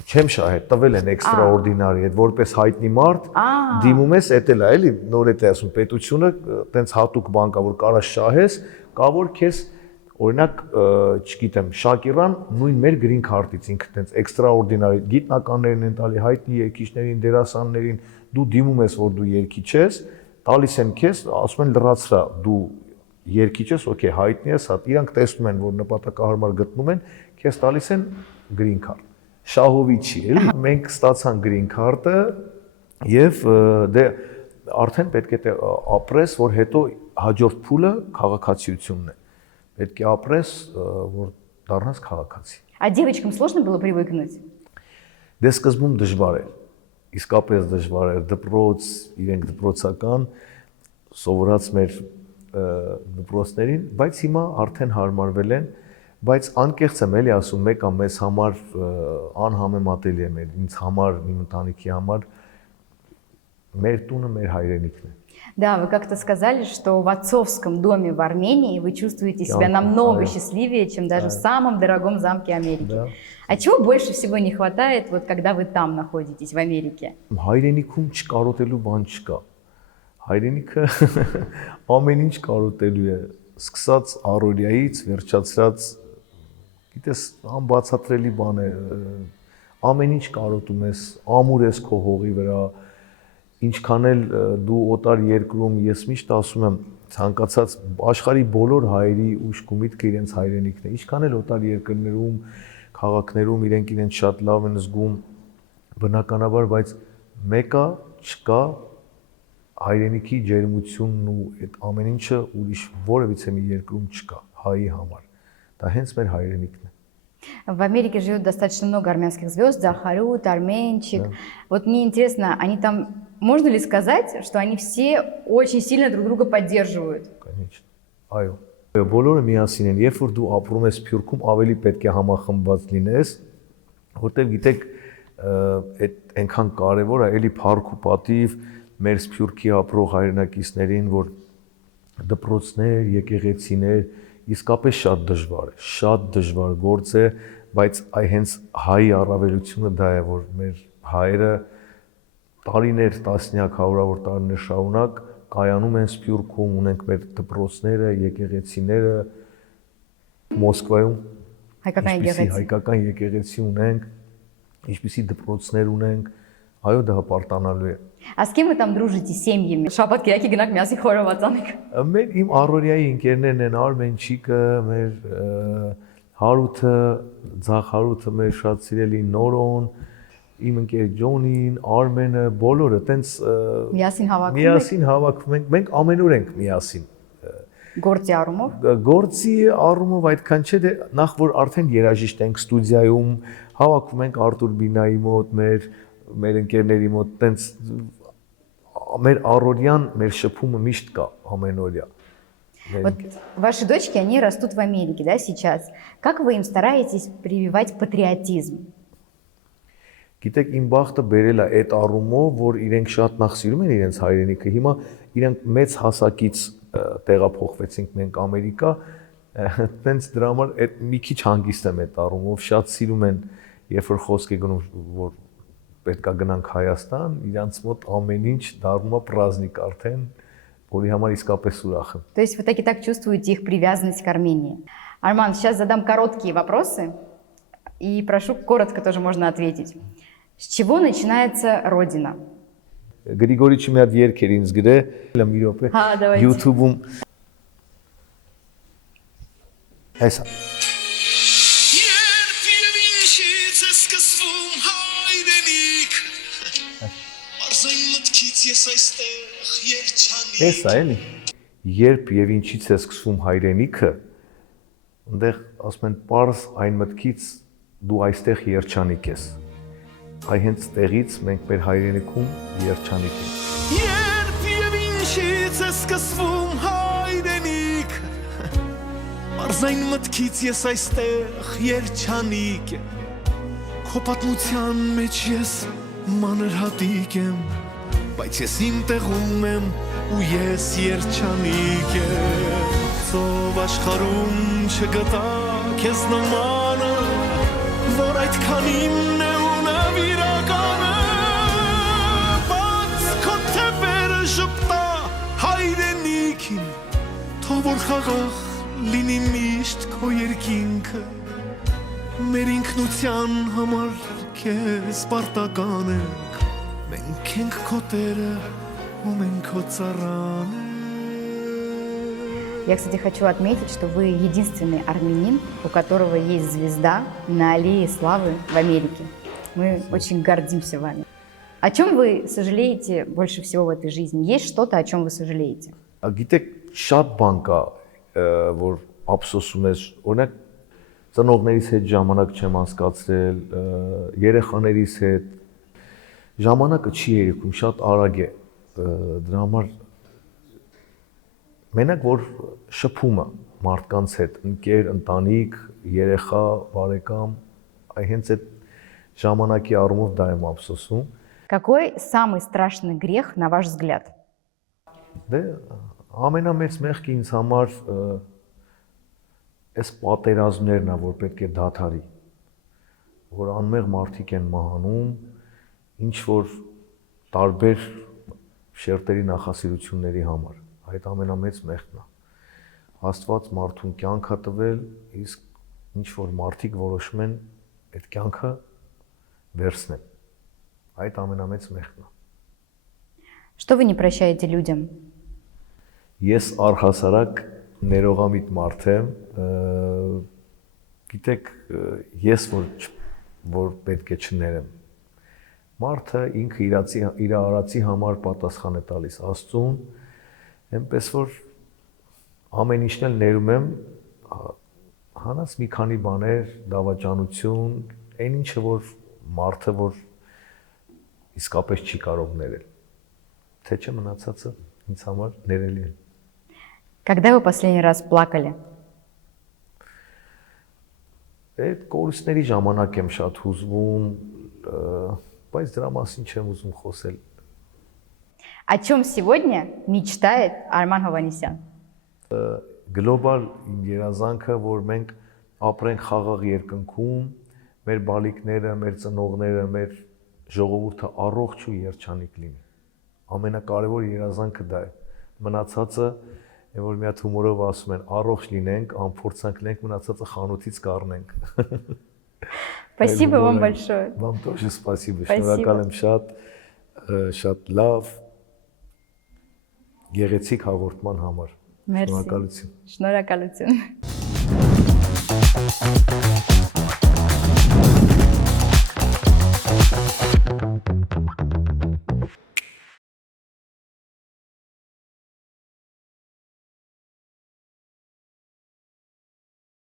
Չեմ շահել, տվել են extraordinary, այդ որպես հայտնի մարդ դիմում ես, էդ էլ է, էլի, նոր է ասում, պետությունը տենց հատուկ բան կա, որ կարա շահես, կա որ քեզ օրինակ, չգիտեմ, Շակիրան նույն մեր green card-ից ինքը տենց extraordinary գիտնականներն են տալի, հայտնի երգիչներին, դերասաններին, դու դիմում ես, որ դու երգիչ ես, տալիս են քեզ, ասում են լրացրա, դու երգիչ ես, օքեյ, հայտնի ես, հա, իրանք տեսնում են, որ նպատակահարմար գտնում են, քեզ տալիս են green card։ Շահովի չի, էլի, մենք ստացանք green card-ը եւ դե արդեն պետք է ապրես, որ հետո հաջորդ փուլը քաղաքացիությունն է։ Պետք է ապրես, որ դառնաս քաղաքացի։ А девочкам сложно было привыкнуть? Դե սկզբում դժվար էր։ Իսկապես դժվար էր, դպրոց, իրենք դպրոցական սովորած մեր դպրոցներին, բայց հիմա արդեն հարմարվել են, բայց անկեղծ եմ էլի ասում, մեկը մեզ համար անհամեմատելի է մեր, ինձ համար, իմ ընտանիքի համար, մեր տունը, մեր հայրենիքն է։ Да, вы как-то сказали, что в отцовском доме в Армении вы чувствуете себя намного счастливее, чем даже в самом дорогом замке Америки. Да. А чего больше всего не хватает, вот когда вы там находитесь, в Америке? Հայրենիքում չկարոտելու բան չկա։ Հայրենիքը ամեն ինչ կարոտելու է, սկսած առօրյայից, վերջացրած, գիտես, անբացատրելի բան է, ամեն ինչ կարոտում ես, ամուր ես քո հողի վրա, ինչքան էլ դու օտար երկրում, ես միշտ ասում եմ, ցանկացած աշխարհի բոլոր հայերի ուշք ու միտքը իրենց հայրենիքն է, ինչքան էլ օտար երկրներում, քաղաքներում իրենք շատ լավ են զգում, բնականաբար, բայց մեկը չկա հայրենիքի ջերմությունն ու այդ ամեն ինչը ուրիշ որևիցե մի երկրում չկա հայի համար։ Դա հենց մեր հայրենիքն է։ В Америке живет достаточно много армянских звезд, Захарут, Арменчик. Да. Вот мне интересно, они там, можно ли сказать, что они все очень сильно друг друга поддерживают? Конечно. Այո։ Բոլորը միասին են, երբ որ դու ապրում ես Սփյուռքում, ավելի պետք է համախմբված լինես, որտեղ գիտեք, այդ այնքան կարևոր է, էլի փառք ու պատիվ մեր Սփյուռքի ապրող հայրենակիցներին, որ դպրոցներ, եկեղեցիներ, իսկապես շատ դժվար գործ է, բայց այ հենց հայի առավելությունը դա է, որ մեր հայերը տարիներ, տասնյակ, հարյուրավոր տարիներ շարունակ կայանում են Սփյուռքում, ունենք մեր դպրոցները, եկեղեցիները, Մոսկվայում հայկական եկեղեցի ունենք, ինչպիսի դպրոցներ ունենք, այո, դա հպարտանալու է։ А с кем вы там дружите семьями? Շաբաթ կիրակի գնաք միասին խորոված անեք։ Մեր իմ առօրյայի ընկերներն են Արմենչիկը, մեր Հարութը, Ձախ Հարութը, մեր շատ սիրելի Նորոն, իմ ընկեր Ջոնին, Արմենը, բոլորը տենց Միասին հավաքվում եք միասին հավաքվում ենք, մենք ամենուր ենք միասին։ գործի առումով։ Գործի առումով այդքան չէ, դե նախ որ արդեն երաժիշտ ենք ստուդիայում, հավաքվում ենք Արտուր Բինայի մոտ, մեր ընկերների մոտ, տենց մեր առօրյան, մեր շփումը միշտ կա ամենօրյա։ Вот ваши дочки, они растут в Америке, да, сейчас. Как вы им стараетесь прививать патриотизм? Գիտեք, իմ բախտը բերել է այդ առումով, որ իրենք շատ նախ սիրում են իրենց հայրենիքը։ Հիմա իրենք մեծ հասակից տեղափոխվեցինք մենք Ամերիկա, տենց դրա համար այդ մի քիչ հանգիստ եմ այդ առումով, շատ սիրում են, երբ որ խոսք է գնում, որ պետք է գնանք Հայաստան, իրանց մոտ ամեն ինչ դառնում է праздник արդեն, որի համար իսկապես ուրախ եմ։ То есть вы таки так чувствуете их привязанность к Армении. Арман, сейчас задам короткие вопросы и прошу коротко тоже можно ответить. С чего начинается Родина? Գրիգորիչի մի հատ երգ էր ինձ գրել, մի րոպե Հա, давайте. YouTube-ում հեսա Երբ և ինչից է սկսվում հայրենիք, Արզային մտքից ես այստեղ երջանիկ, հեսա էլի երբ եւ ինչից է սկսվում հայրենիքը այնտեղ ասում են պարզ այն մտքից դու այստեղ երջանիկ ես այ հենց տեղից մենք մեր հայրենիքում երջանիկ ենք Երբ և ինչից է սկսվում հայրենիք, Արզային մտքից ես այստեղ երջանիկ եմ, Քո պատմության մեջ ես մանր հատիկ եմ, Բայց ես իմ տեղում եմ ու ես երջանիկ եմ, Ծով աշխարում չգտա քեզ նմանը, Որ այդքան իմն է ու նվիրականը, Բայց քո թևերը ժպտա հայրենիքին, Թող որ խաղաղ լինի միշտ քո երկինքը, Մեր ինքնության համար քեզ պարտական ենք, Մենք ենք քո տերը ու մենք քո ծառան ենք։ Я, кстати, хочу отметить, что вы единственный армянин, у которого есть звезда на аллее славы в Америке. Мы очень гордимся вами. О чем вы сожалеете больше всего в этой жизни? Есть что-то, о чем вы сожалеете? Գիտեք շատ բան կա որ ափսոսում ես օրինակ ծնողներիս հետ ժամանակ չեմ անցկացրել երեխաներիս հետ ժամանակը չի երիքում շատ արագ է դրա համար մենակ որ շփումը մարդկանց հետ ընկեր ընտանիք երեխա բարեկամ այ հենց այդ ժամանակի առումով դա եմ ափսոսում Какой самый страшный грех, на ваш взгляд? դե ամենամեծ մեղքը ինձ համար այս պատերազմներն է որ պետք է դադարի որ անմեղ մարդիկ են մահանում ինչ որ տարբեր շերտերի նախասիրությունների համար այդ ամենամեծ մեղքն է Աստված մարդուն կյանք է տվել իսկ ինչ որ մարդիկ որոշում են այդ կյանքը վերցնել այդ ամենամեծ մեղքն է Что вы не прощаете людям? Ես առհասարակ ներողամիտ մարդ եմ, գիտեք, ես որ պետք է չներեմ։ Մարդը ինքը իր արածի համար պատասխան է տալիս Աստծուն, այնպես որ ամեն ինչն էլ ներում եմ, հանած մի քանի բաներ, դավաճանություն, այն ինչը որ մարդը որ իսկապես չի կարող ներել։ Թե չէ մնացածը ինձ համար ներելի է։ Когда вы последний раз плакали? Այդ կորուստների ժամանակ եմ շատ հուզվում, բայց դրա մասին չեմ ուզում խոսել։ О чем сегодня мечтает Арман Հովհաննիսյան? Գլոբալ երազանքը, որ մենք ապրենք խաղաղ երկնքում, մեր բալիկները, մեր ծնողները, մեր ժողովուրդը առողջ ու երջանիկ լինի։ Ամենակարևոր երազանքը դա է։ Մնացածը որ մի հատ հումորով ասում են առողջ լինենք, անփորձանք լինենք, մնացածը խանութից կառնենք։ Спасибо вам Այլ большое. Вам тоже спасибо. Спасибо. Շնորհակալ եմ շատ լավ գեղեցիկ հաղորդման համար։ Մերսի։ Շնորհակալություն։ Շնորհակալություն։